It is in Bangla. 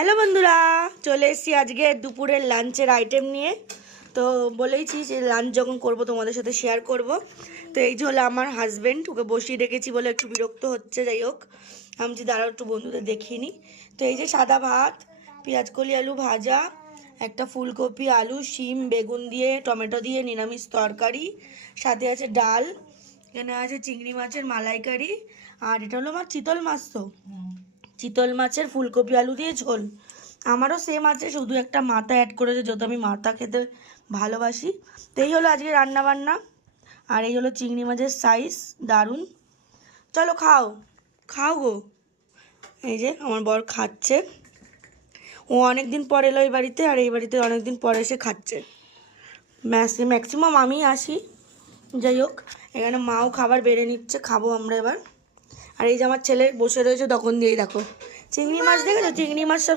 হ্যালো বন্ধুরা, চলে এসেছি আজকে দুপুরের লাঞ্চের আইটেম নিয়ে। তো বলেইছি যে লাঞ্চ যখন করব তোমাদের সাথে শেয়ার করব। তো এই যে হলো আমার হাজব্যান্ড ওকে বসিয়ে রেখেছি বলে একটু বিরক্ত হচ্ছে, যাই হোক। আমি যে দাঁড়াও একটু বন্ধুদের দেখিনি তো এই যে সাদা ভাত, পেঁয়াজ কলি আলু ভাজা, একটা ফুলকপি, আলু, শিম, বেগুন দিয়ে, টমেটো দিয়ে নিরামিষ তরকারি, সাথে আছে ডাল, এখানে আছে চিংড়ি মাছের মালাইকারি, আর এটা হলো আমার চিতল মাছ তো। চিতল মাছের ফুলকপি, আলু দিয়ে ঝোল। আমারও সেম আছে, শুধু একটা মাথা অ্যাড করেছে, যত আমি মাথা খেতে ভালোবাসি। তো এই হলো আজকে রান্না বান্না আর এই হলো চিংড়ি মাছের সাইজ দারুণ। চলো খাও। খাও গো। এই যে আমার বর খাচ্ছে। ও অনেক দিন পর এলো এই বাড়িতে, আর এই বাড়িতে অনেক দিন পরে এসে খাচ্ছে। ম্যাক্সিমাম আমি আসি। যাই হোক, এখানে মাও খাবার বেড়ে নিচ্ছে, খাব আমরা এবার। আর এই যে আমার ছেলে বসে রয়েছে তখন দিয়েই দেখো। চিংড়ি মাছ দেখেছ? চিংড়ি মাছ সব